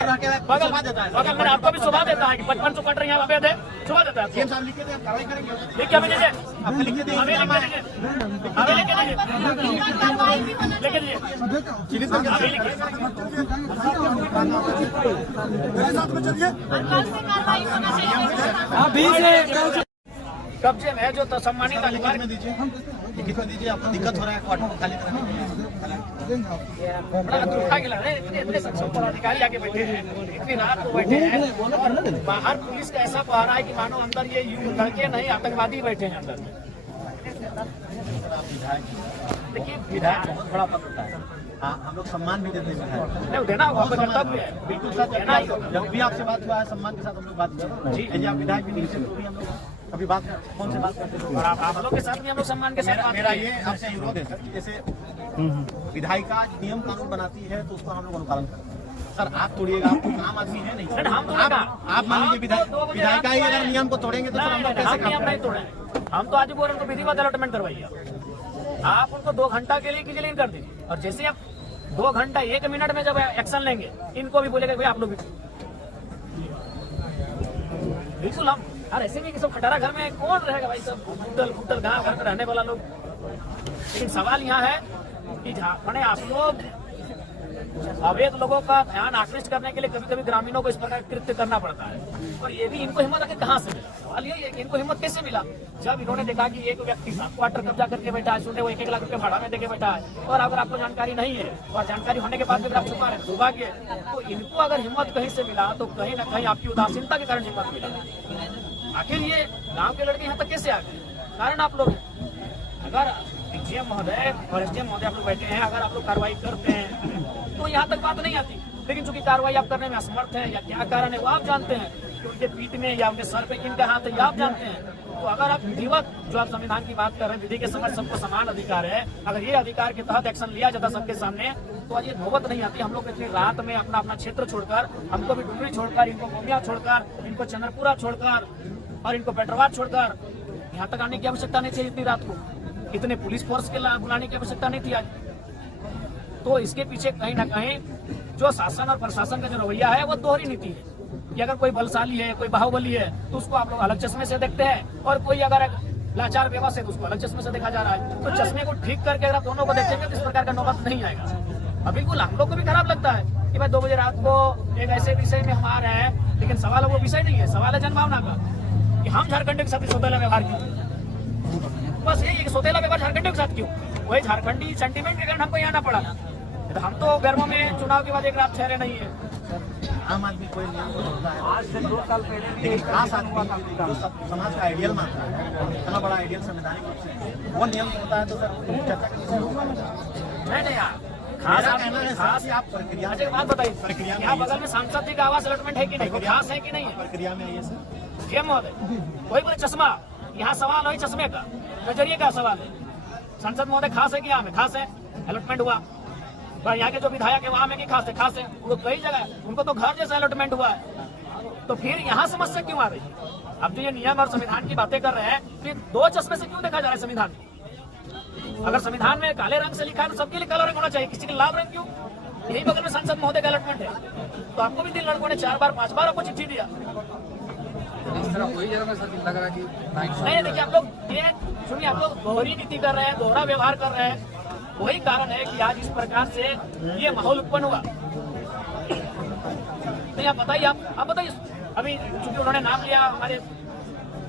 बगल में आपको भी सुबह देता है कि 55 कट रही है अवैध है, सुबह देता है। सीएम साहब लिख के दे, कार्रवाई करेंगे। लिख के हमें दीजिए, आपको लिख के दे, हमें लिख के दीजिए, हमें लिख के दीजिए, लिख के दीजिए, चिन्हित करके हमें लिखिए। मेरे साथ में चलिए। कब्जे में जो तो सम्मानित अधिकारी में दीजिए, लिखित में दीजिए। आपको दिक्कत हो रहा है क्वार्टर खाली कराने में। बड़ा दुखा गिला है, इतने सक्षम पदाधिकारी आके बैठे हैं, इतनी रात को बैठे हैं और बाहर पुलिस का ऐसा पहरा है कि मानो अंदर ये लड़के नहीं आतंकवादी बैठे हैं अंदर। देखिए विधायक बहुत बड़ा पद होता है। हाँ, हम लोग सम्मान भी देते हैं विधायक। नहीं देना होगा, आपका कर्तव्य है। बिल्कुल सर, देना ही होगा। जब भी आपसे बात हुआ है सम्मान के साथ हम लोग बात किए जी। यदि आप विधायक भी नहीं थे तो भी हम लोग कभी बात कौन से बात करते हैं। और आप लोग के साथ भी हम लोग सम्मान के साथ बात मेरा ये आपसे अनुरोध है सर कि जैसे विधायिका नियम कानून बनाती है तो उसको हम लोग अनुपालन करते हैं। सर आप तोड़िएगा, आप आम आदमी है नहीं। हम आप मान लीजिए विधायिका ही अगर नियम को तोड़ेंगे तो सर हम लोग कैसे काम नियम नहीं तोड़े। हम तो आज बोल रहे हैं विधिवत अलॉटमेंट करवाइए। आप उनको 2 घंटा के लिए क्लियर कर दीजिए और जैसे आप 2 घंटा 1 मिनट में जब एक्शन लेंगे इनको भी बोलेगा भाई आप लोग भी बिल्कुल। हम यार ऐसे भी कि सब खटारा घर में कौन रहेगा भाई, सब फुटल गाँव घर में रहने वाला लोग। लेकिन सवाल यहाँ है कि झारखंड आप लोग अवैध लोगों का ध्यान आकृष्ट करने के लिए कभी कभी ग्रामीणों को इस प्रकार कृत्य करना पड़ता है। और ये भी इनको हिम्मत आके कहाँ से मिला? सवाल ये है कि इनको हिम्मत कैसे मिला? जब इन्होंने देखा कि एक व्यक्ति क्वार्टर कब्जा करके बैठा है, सुने वो 1-1 लाख रुपए भाड़ा में देके बैठा है और अगर आपको जानकारी नहीं है और जानकारी होने के बाद भी आप छुपा रहे दुर्भाग्य। तो इनको अगर हिम्मत कहीं से मिला तो कहीं ना कहीं आपकी उदासीनता के कारण हिम्मत मिला। आखिर ये गांव के लड़के यहाँ तक कैसे आ गए? कारण आप लोग अगर डीजीएम महोदय और एसडीएम महोदय आप लोग बैठे हैं, अगर आप लोग कार्रवाई करते हैं तो यहाँ तक बात नहीं आती। लेकिन चूंकि कार्रवाई आप करने में असमर्थ हैं या क्या कारण है वो आप जानते हैं कि उनके पीठ में या उनके सर पे किनका हाथ है ये आप जानते हैं। तो अगर आप विधिवत जो आप संविधान की बात कर रहे हैं, विधि के समक्ष सबको समान अधिकार है, अगर ये अधिकार के तहत एक्शन लिया जाता सबके सामने तो आज ये नौबत नहीं आती। हम लोग इतनी रात में अपना अपना क्षेत्र छोड़कर, हमको भी डुमरी छोड़कर, इनको गोमिया छोड़कर, इनको चंद्रपुरा छोड़कर और इनको पेट्रोवाट छोड़कर यहाँ तक आने की आवश्यकता नहीं थी। इतनी रात को इतने पुलिस फोर्स के बुलाने की आवश्यकता नहीं थी आज। तो इसके पीछे कहीं ना कहीं जो शासन और प्रशासन का जो रवैया है वो दोहरी नीति है कि अगर कोई बलशाली है, कोई बाहुबली है तो उसको आप लोग अलग चश्मे से देखते हैं और कोई अगर लाचार बेबस है तो उसको अलग चश्मे से देखा जा रहा है। तो चश्मे को ठीक करके अगर आप दोनों को देखेंगे तो इस प्रकार का नौबत नहीं आएगा। अब बिल्कुल हम लोग को भी खराब लगता है कि भाई 2 बजे रात को एक ऐसे विषय में हम आ रहे हैं, लेकिन सवाल वो विषय नहीं है, सवाल है जनभावना का कि हम झारखंड के साथ सौतेला व्यवहार क्यों। बस यही है सौतेला व्यवहार झारखंड के साथ क्यों, वही झारखंडी सेंटीमेंट के कारण हमको यहाँ आना पड़ा। तो हम तो गर्मों में चुनाव के बाद एक रात ठहरे नहीं है। आम आदमी कोई नियम को तोड़ता है आज से 2 साल पहले, लेकिन खास आदमी जो समाज का आइडियल मानता है, इतना बड़ा आइडियल संवैधानिक रूप से वो नियम होता है तो सर चर्चा का विषय होगा नहीं यार। खास कहना है खास आप प्रक्रिया एक बात बताइए, प्रक्रिया यहाँ बगल में सांसद जी का आवास अलॉटमेंट है कि नहीं, खास है कि नहीं है? प्रक्रिया में आइए सर। ये महोदय वही बोले चश्मा, यहाँ सवाल है चश्मे का, नजरिए का सवाल है। सांसद महोदय खास है कि यहाँ में खास है? अलॉटमेंट हुआ यहाँ के जो विधायक है वहाँ में कि खास है? खास है। वो कई जगह उनको तो घर जैसा अलॉटमेंट हुआ है। तो फिर यहाँ समस्या क्यों आ रही है? अब जो ये नियम और संविधान की बातें कर रहे हैं फिर 2 चश्मे से क्यों देखा जा रहा है संविधान? अगर संविधान में काले रंग से लिखा है तो सबके लिए काला रंग होना चाहिए, किसी के लाल रंग क्यों? यही बगल में सांसद महोदय का अलॉटमेंट है तो आपको भी 3 लड़कों ने 4 बार 5 बार आपको चिट्ठी दिया। इस तरह कोई जगह में सर लग रहा है कि नहीं देखिए आप लोग ये सुनिए, आप लोग दोहरी नीति कर रहे हैं, दोहरा व्यवहार कर रहे हैं। वही कारण है कि आज इस प्रकार से ये माहौल उत्पन्न हुआ। नहीं आप बताइए, आप बताइए। अभी चूंकि उन्होंने नाम लिया हमारे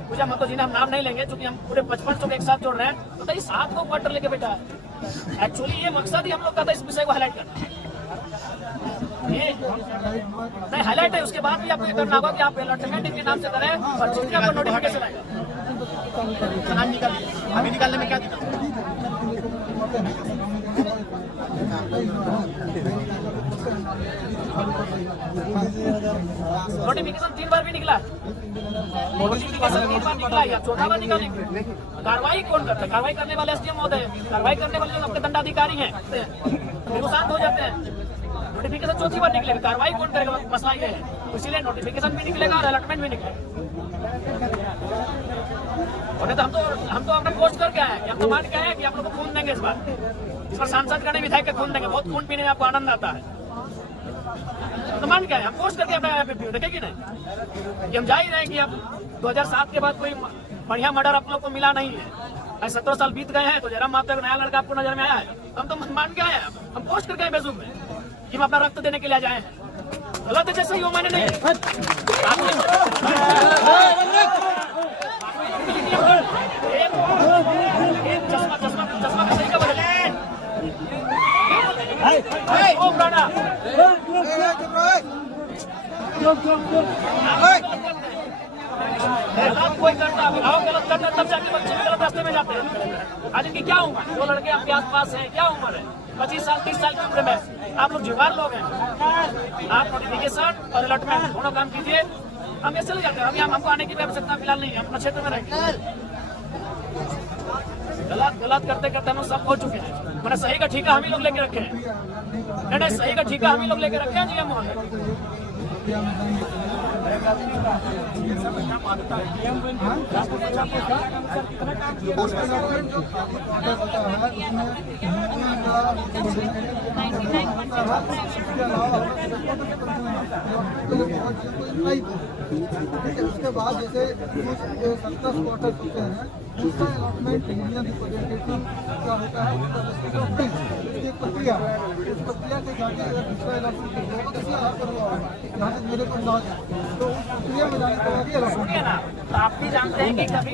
पूजा महतो जी ने, हम नाम नहीं लेंगे चूंकि हम पूरे 55 को एक साथ जोड़ रहे हैं। बताइए 7 को क्वार्टर लेके बैठा है। एक्चुअली ये मकसद ही हम लोग का था इस विषय को हाईलाइट करना। ये नहीं हाईलाइट है, उसके बाद भी आपको ये करना होगा कि आप अलॉटमेंट के नाम से करें और जितने आपको नोटिफिकेशन आएगा अभी निकालने में क्या दिक्कत? नोटिफिकेशन 3 बार भी निकला, नोटिफिकेशन 3 बार निकला या 4था बार निकालेंगे। कार्रवाई कौन करता है? कार्रवाई करने वाले एसडीएम महोदय, कार्रवाई करने वाले जो आपके दंडाधिकारी हैं वो शांत हो जाते हैं। नोटिफिकेशन 4थी बार निकलेगा, कार्रवाई कौन करेगा? मसला ये है, इसीलिए नोटिफिकेशन भी निकलेगा और अलॉटमेंट भी निकलेगा। और तो हम तो अपना पोस्ट करके आए कि हम तो मान के आए कि आप लोग को खून देंगे इस बार सांसद का नहीं विधायक का खून देंगे। बहुत खून पीने में आपको आनंद आता है। तो मान क्या है, हम पोस्ट करके अपना देखे कि नहीं कि हम जा ही रहे हैं कि अब 2007 के बाद कोई बढ़िया मर्डर आप लोग को मिला नहीं है। 17 साल बीत गए हैं तो जरा माप तक नया लड़का आपको नजर में आया है, हम तो मान के आए हैं, हम पोस्ट करके आए फेसबुक में कि हम अपना रक्त देने के लिए जाए हैं। गलत है जैसे ही वो मैंने नहीं चश्मा चश्मा चश्मा का सही का बदले कोई करता गलत करता तब जाके बच्चे गलत रास्ते में जाते हैं। आज इनकी क्या उम्र है, 2 लड़के आपके आसपास हैं, क्या उम्र है, 25 साल 30 साल की उम्र में आप लोग जुगाड़ लोग हैं। आप नोटिफिकेशन और अलॉटमेंट दोनों काम कीजिए, हम ऐसे ले जाते हैं। अभी हमको आने की भी आवश्यकता फिलहाल नहीं है, हम अपने क्षेत्र में रहेंगे। गलत करते करते हम सब हो चुके हैं। मैंने सही का ठीका हम ही लोग लेके रखे हैं, नहीं सही का ठीका हम ही लोग लेके रखे हैं जी। हम उसके बाद जैसे 70 क्वार्टर होते हैं उसका अलॉटमेंट यूनियन रिप्रेजेंटेटिव का होता है, इसकी प्रक्रिया इस प्रक्रिया के जाके अगर दूसरा अलॉटमेंट होगा तो यहाँ तक मेरे को ना तो उस प्रक्रिया में जाने के बाद ही अलॉटमेंट ना। तो आप भी जानते हैं कि कभी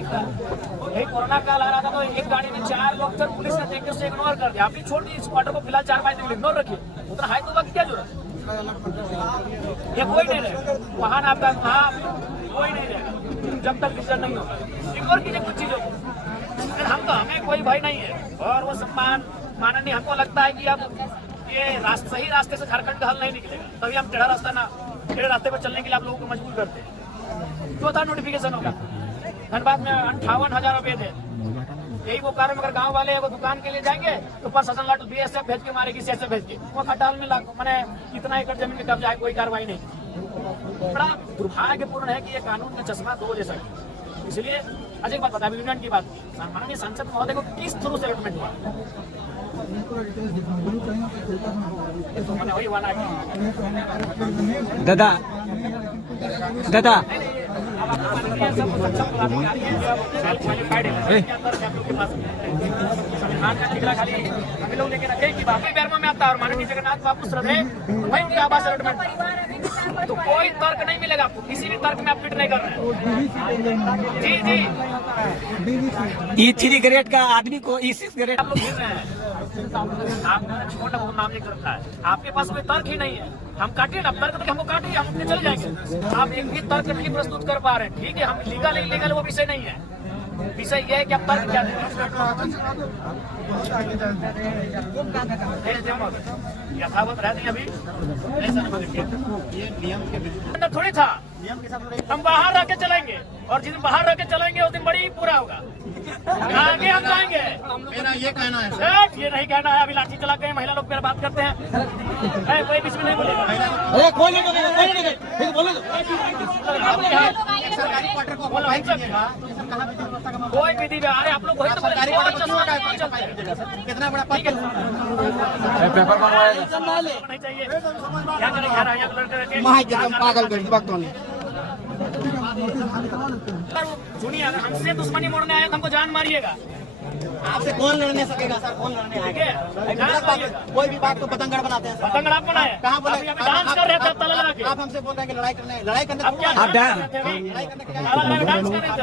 यही कोरोना काल आ रहा था तो एक गाड़ी में 4 लोग थे, पुलिस ने देख के उसे इग्नोर कर दिया। आप भी छोड़ दीजिए इस क्वार्टर को फिलहाल 4-5 दिन इग्नोर रखिए, उतना हाई तो वक्त क्या जरूरत है, ये कोई नहीं रहेगा वहाँ आपका, वहाँ कोई नहीं रहेगा जब तक डिसीजन नहीं होगा। इग्नोर कीजिए कुछ चीजों को, हम तो हमें कोई भय नहीं है और वो सम्मान माननीय हमको लगता है कि अब ये सही रास्ते से झारखंड का हल नहीं निकलेगा, तभी हम टेढ़ा रास्ते पर चलने के लिए आप लोगों को मजबूर करते हैं। जो था नोटिफिकेशन होगा, धनबाद में 58,000 रुपये थे, यही वो कारण अगर गांव वाले वो दुकान के लिए जाएंगे तो प्रशासन लाट BSF भेज के मारेगी, CSF भेज के वो खटाल में मैंने कितना एकड़ जमीन में कब्जा है, कोई कार्रवाई नहीं। बड़ा दुर्भाग्यपूर्ण है कि ये कानून का चश्मा 2 जैसा है। इसलिए अजय बात बता, यूनियन की बात माननीय सांसद महोदय को किस थ्रू से अलॉटमेंट हुआ, तो मैंने वही वाला दादा दादा संविधान का ठिकरा खाली हम लोग लेके रखे कि बाकी बैरमा में आता है और माननीय जगन्नाथ बाबू श्रद्धे वही उनके आवास अलॉटमेंट। तो कोई तर्क नहीं मिलेगा आपको, किसी भी तर्क में आप फिट नहीं कर रहे हैं। जी जी E3 ग्रेड का आदमी को E6 ग्रेड आप लोग घिर रहे हैं, आपने छोटा बहुत नाम नहीं करता है, आपके पास कोई तर्क ही नहीं है। हम काटिए ना तर्क, तो हमको काटिए, हम अपने चले जाएंगे। आप एक भी तर्क नहीं प्रस्तुत कर पा रहे हैं, ठीक है, हम लीगल इलीगल वो विषय नहीं है, विषय यह है कि आप तर्क क्या दें। यथावत रहते हैं अभी ये नियम के अंदर थोड़ी था, नियम के साथ हम बाहर रह के चलेंगे और जिस दिन बाहर रह के चलेंगे उस दिन बड़ी पूरा होगा, आगे हम जाएंगे। मेरा ये कहना है ये नहीं कहना है, अभी लाठी चला के महिला लोग बात करते हैं, कोई बीच में नहीं बोलेगा। सरकारी क्वार्टर को ऑक्यूपाई कीजिएगा तो सर कहाँ विधि व्यवस्था का कोई विधि में अरे आप लोग वही तो सरकारी क्वार्टर को कितना बड़ा पद पेपर बनवाया नहीं चाहिए, क्या करें यार, यहाँ लड़के पागल कर भक्तों ने सुनिए, अगर हमसे दुश्मनी मोड़ने आए तो हमको जान मारिएगा, आपसे कौन लड़ने सकेगा सर, कौन लड़ने ठीक आएगा? है। जान मारिएगा, कोई भी बात को पतंगड़ बनाते हैं सर। पतंग आप बनाए, कहाँ बोले? अभी डांस कर रहे थे ताला लगा के, आप हमसे बोल रहे हैं कि लड़ाई करने अब क्या आप डांस लड़ाई करने लड़ाई करने के लिए ताला लगा के डांस कर रहे थे,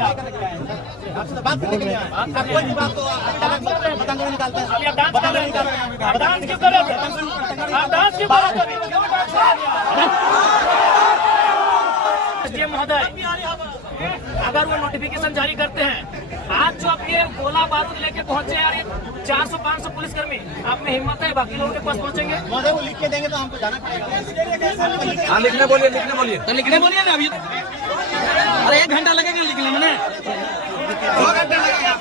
आपसे तो बात करने के लिए आए। आप कोई भी बात को पतंगड़ निकालते हैं। अभी आप डांस कर रहे थे, आप डांस क्यों कर रहे थे, आप डांस क्यों कर रहे थे, क्यों डांस कर रहे थे? महोदय, अगर वो नोटिफिकेशन जारी करते हैं, आज जो आप ये गोला बारूद लेके पहुंचे यार, ये 400-500 पुलिसकर्मी, आप में हिम्मत है बाकी लोगों के पास पहुंचेंगे? महोदय वो लिख के देंगे तो हमको जाना पड़ेगा। हाँ लिखने बोलिए तो लिखने बोलिए ना अभी, अरे 1 घंटा लगेगा लिखने में, 2 घंटे लगेगा।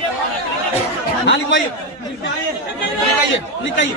हाँ लिखवाइए, लिखाइए, लिखाइए।